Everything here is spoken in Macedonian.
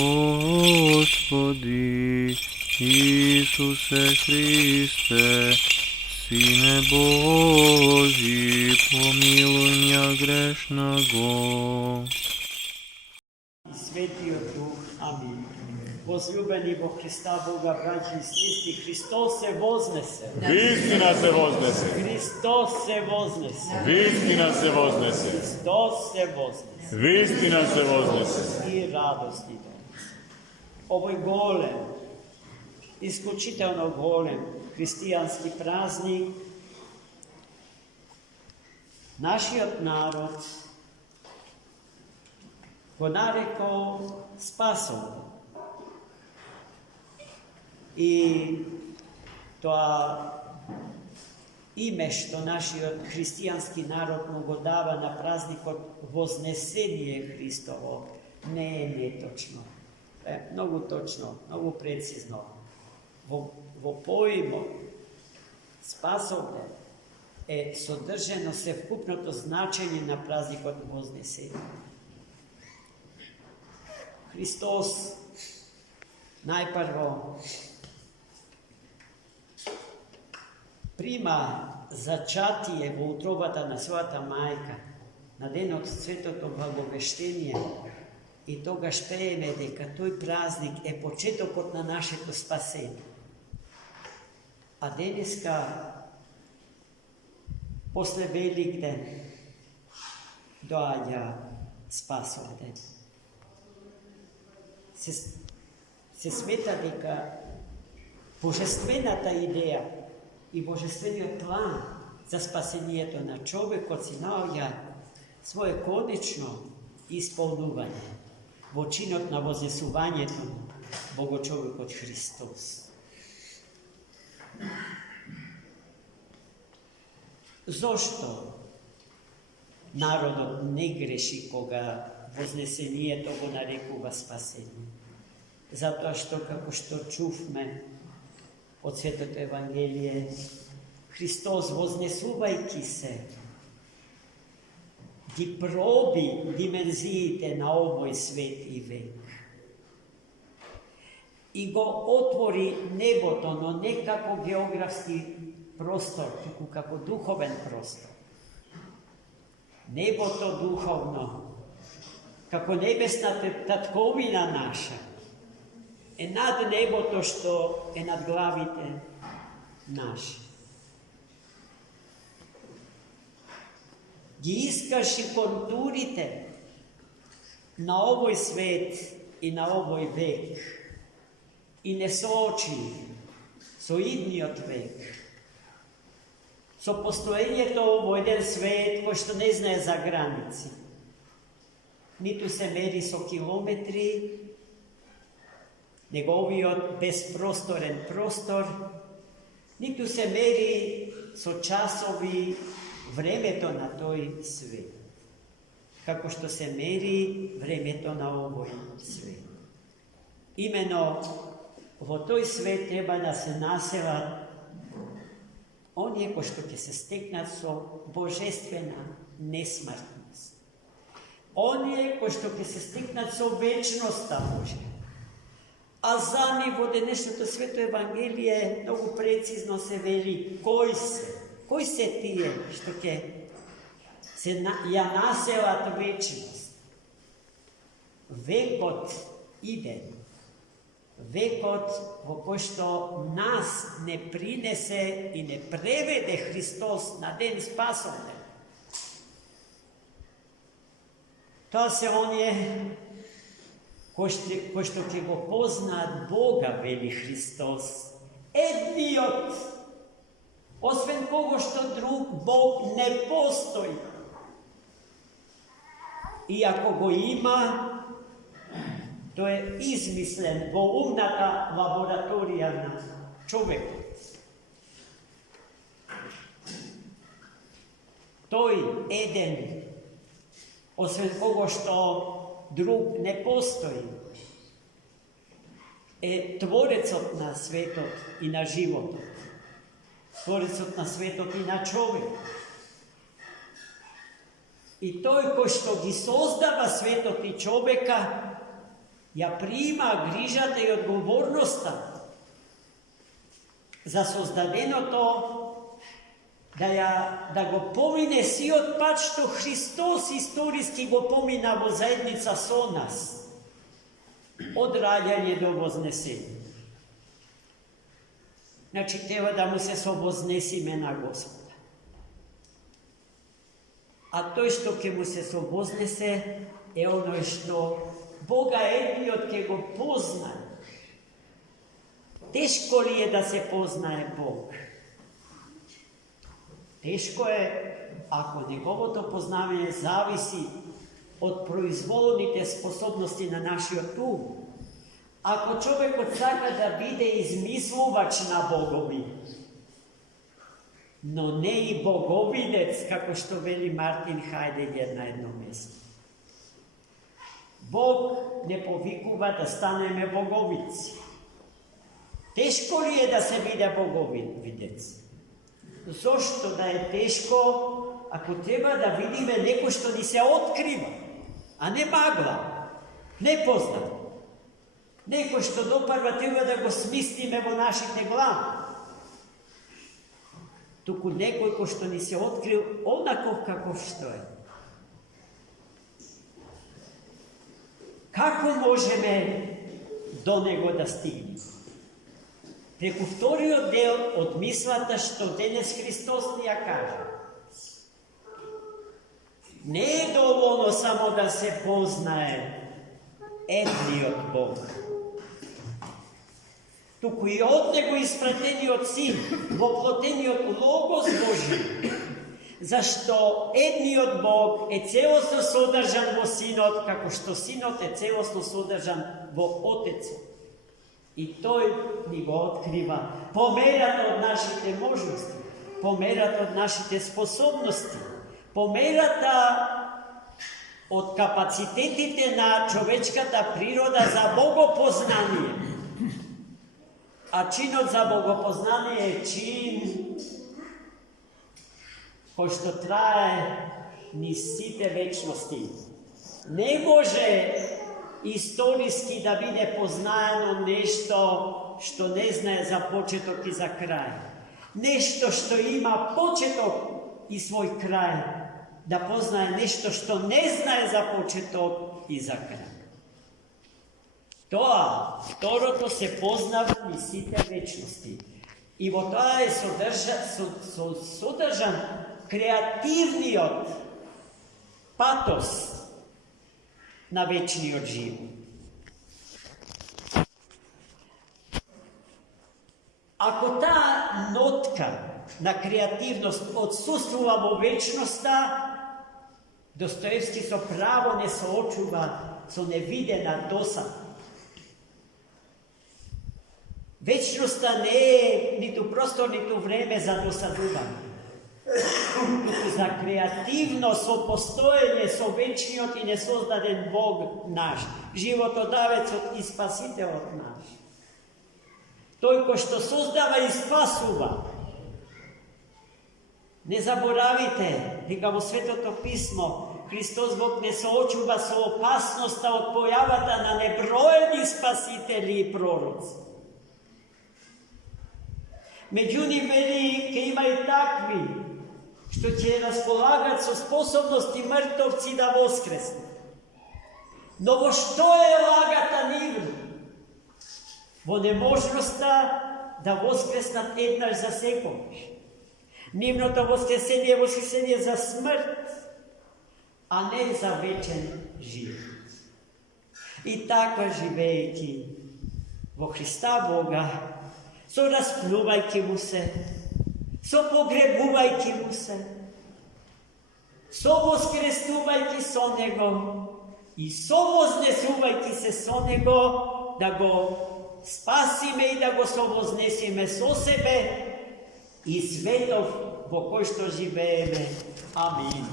Господи Ісусе Христе, Сине Божий, помилуй меня грешного. Svetio Duh. Amin. Возлюбени во Христа Бога, браći i sestri, Hristos se voznese. Vistina se voznese. Hristos se voznese. Vistina se voznese. Hristos se voznese. Vistina se voznese. I radosti donese. Ovo je golem, isključitelno golem, hristijanski praznik. Naši narod go narekao spasom. I to ime što naši hristijanski narod mu go dava na praznik od Voznesenje Hristovo, ne točno. Mnogo točno, mnogo precizno. Vo pojmo spasovne sodrženo se vkupno značenje na praznik od Voznesenja. Hristos najprvo prima začatije v utробата на своята майка на ден от светото благовещение и тога шпееме дека тој празник е почетокот на нашето спасение. А денеска, после Велик ден, доаѓа Спасов ден. Се смета дека божествената идеја и божествениот план за спасението на човекот си наоѓа свое конечно исполнување во чинот на вознесувањето на Богочовекот Христос. Зошто народот не греши кога вознесението го нарекува спасение? Затоа што, како што чувме од Светото Евангелие, Христос, вознесувајќи се, ги проби димензиите на овој свет и век. И го отвори небото, но не како географски простор, туку како духовен простор. Небото духовно, како небесната татковина наша, е над небото што е над главите наши. Ги искаши контурите на овој свет и на овој век и не соочи со идниот век, со постоењето во еден свет кој што не знае за граници. Ниту се мери со километри, неговиот безпросторен простор, ниту се мери со часови времето на тој свет, како што се мери времето на овој свет. Имено во тој свет треба да се населат оние кои што ќе се стекнат со божествена несмртност. Оние кои што ќе се стекнат со вечноста Божја. А зами во денешното Свето Евангелие многу прецизно се вели кои се тие што ќе се ја населат вечност. Векот иден, векот во кој што нас не принесе и не преведе Христос на ден спасовен. Тоа се оние кој што ќе го познаат Бога, вели Христос, едниот, освен кого што друг Бог не постои. И ако го има, тој е измислен во умната лабораторија на човекот. Тој еден, освен кого што друг не постои, е Творецот на светот и на животот. Творецот на светот и на човек. И тој кој што ги создава светот и човека, ја прима грижата и одговорноста за создаденото да го помине сиот пат што Христос историски го помина во заедница со нас, од раѓање до вознесение. Значи, треба да му се совознесиме на Господа. А тој што ќе му се совознесе е оној што Бога едниот ќе го познае. Тешко ли е да се познае Бог? Тешко е, ако неговото познавање зависи од произволните способности на нашиот ум. Ако човекот сака да биде измислувач на богови, но не и боговидец, како што вели Мартин Хајдегер на едно место. Бог не повикува да станеме боговици. Тешко ли е да се биде боговидец? Зошто да е тешко, ако треба да видиме некој што ни се открива, а не магла, не познат. Некој што допарва треба да го смистиме во нашите глави. Туку некој кој што ни се открил однаков каков што е. Како можеме до него да стигнеме? Преку вториот дел од мислата што денес Христос ни ја кажа. Не е доволно само да се познае едниот Бог, туку и од него испратениот Син, воплотениот Логос Божи, зашто едниот Бог е целосно содржан во Синот, како што Синот е целосно содржан во Отецот. И тој ни го открива померата од нашите можности, померата од нашите способности, померата од капацитетите на човечката природа за богопознание. А чинот за богопознание е чин кој што трае низ сите вечности. Не може историски да биде познаено нешто што не знае за почеток и за крај. Нешто што има почеток и свој крај, да познае нешто што не знае за почеток и за крај. Тоа, второто, се познава низ сите вечности. И во тоа е содржан креативниот патос на вечниот живот. Ако таа нотка на креативност отсуствува во вечноста, Достоевски со право не соочува со невидена досада. Вечноста не е ниту простор, ниту време за досадување. За креативно сопостоење со вечниот и несоздаден Бог наш, животодавецот и спасителот наш. Тој кој што создава и спасува. Не заборавите, дека во Светото Писмо Христос Бог не соочува со опасноста од појавата на неброени спасители и пророци. Меѓу нив вели ке има и такви што ќе располагат со способности мртовци да воскреснат. Но во што е лагата нивна? Во неможноста да воскреснат еднаш за секогаш. Нивното воскресение е воскресение за смрт, а не за вечен живот. И така живејќи во Христа Бога, со расплувајќи му се, со погребувајќи му се, со воскреснувајќи со него и со вознесувајќи се со него, да го спасиме и да го совознесиме со себе и светов во кој што живееме. Амин.